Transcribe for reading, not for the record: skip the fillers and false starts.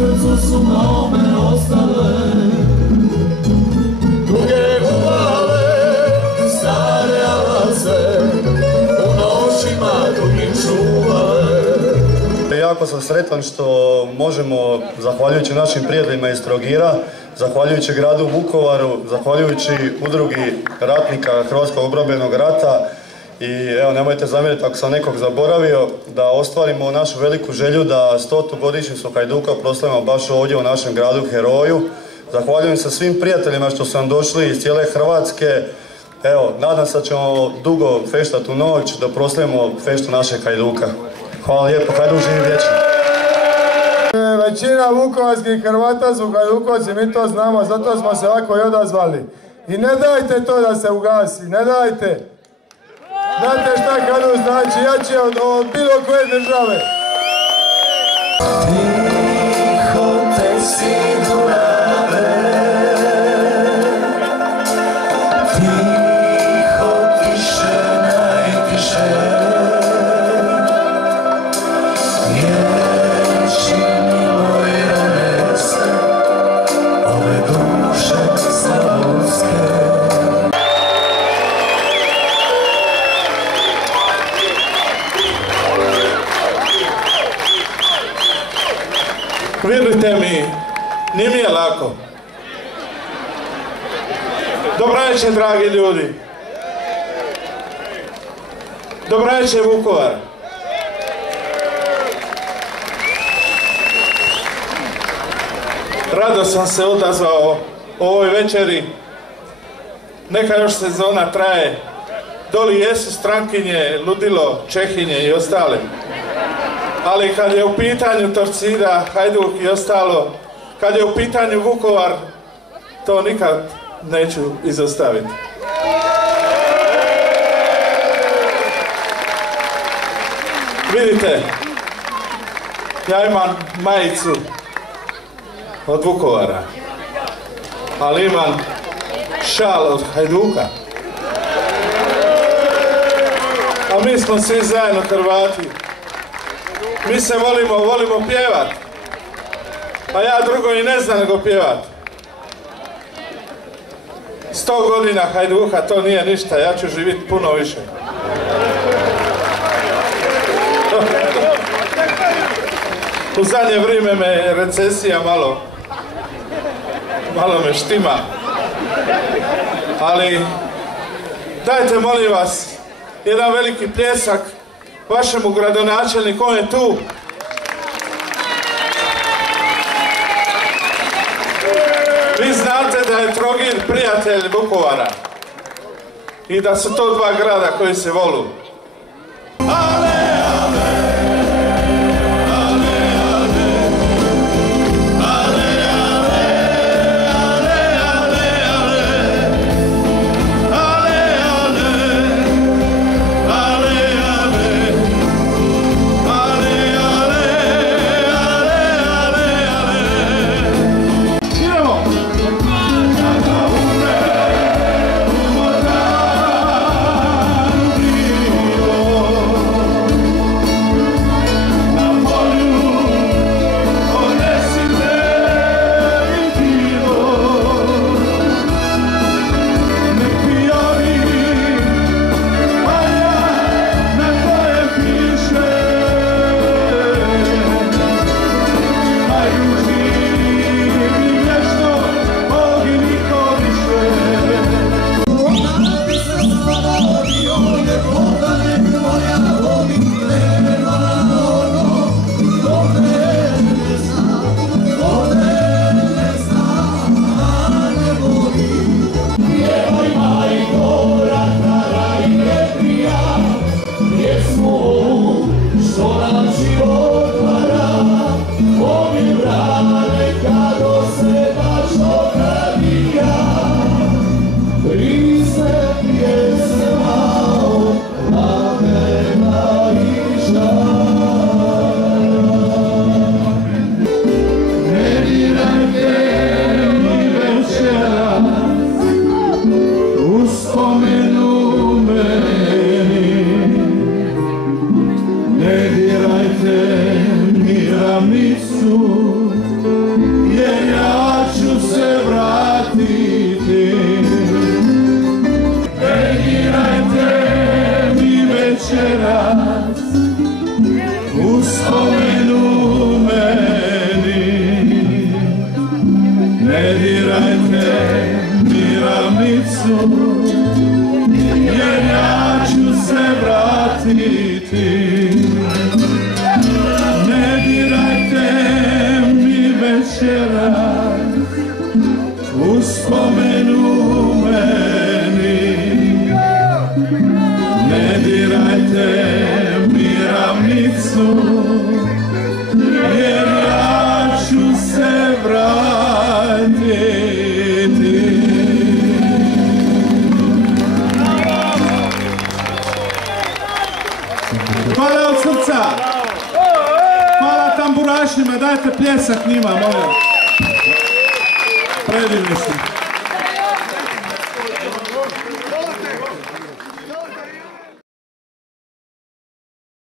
srcu su mome ostale. Duge uvale, stare alaze, u noćima dugim čuvale. Jako sam sretan što možemo, zahvaljujući našim prijateljima iz Trogira, zahvaljujući gradu Vukovaru, zahvaljujući udrugi ratnika Hrvatskog obrambenog rata i evo nemojte zamjeriti ako sam nekog zaboravio, da ostvarimo našu veliku želju da 100. godišnjicu Hajduka proslavimo baš ovdje u našem gradu heroju. Zahvaljujem se svim prijateljima što su nam došli iz cijele Hrvatske. Evo, nadam se da ćemo dugo feštati u noć da proslavimo feštu našeg Hajduka. Hvala lijepo, Hajduk živi vječno. Većina vukovarskih Hrvata su Hajdukovci, mi to znamo, zato smo se ovako i odazvali. I ne dajte to da se ugasi, ne dajte. Znate šta Hajduk znači, jači od bilo koje države. Tiho te si Dunave, tiho tiše najtiše, riječi miloj ranese, ove duše slavonske. Vjerujte mi, nije mi je lako. Dobro večer, dragi ljudi. Dobro večer, Vukovar. Rado sam se odazvao ovoj večeri. Neka još sezona traje. Doli jesu strankinje, ludilo, Čehinje i ostale. Ali kad je u pitanju Torcida, Hajduk i ostalo, kad je u pitanju Vukovar, to nikad neću izostaviti. Vidite, ja imam majicu od Vukovara, ali imam šal od Hajduka. A mi smo svi zajedno Hrvati. Mi se volimo pjevat. A ja drugo i ne znam nego pjevat. 100 godina Hajduka, to nije ništa, ja ću živjeti puno više. U zadnje vrijeme me recesija malo me štima. Ali dajte molim vas jedan veliki pljesak vašemu gradonačelniku, on je tu. Vi znate da je Trogir prijatelj Vukovara i da su to dva grada koji se volu. večeras uspomenu meni. Ne dirajte mi ravnicu, jer ja ću se vratiti. Ne dirajte mi večeras uspomenu meni. Ne dirajte mi ravnicu, jer ja ću se vratiti. Hvala od srca! Hvala tamburašima, dajte pljesak njima, molim. Predivni su.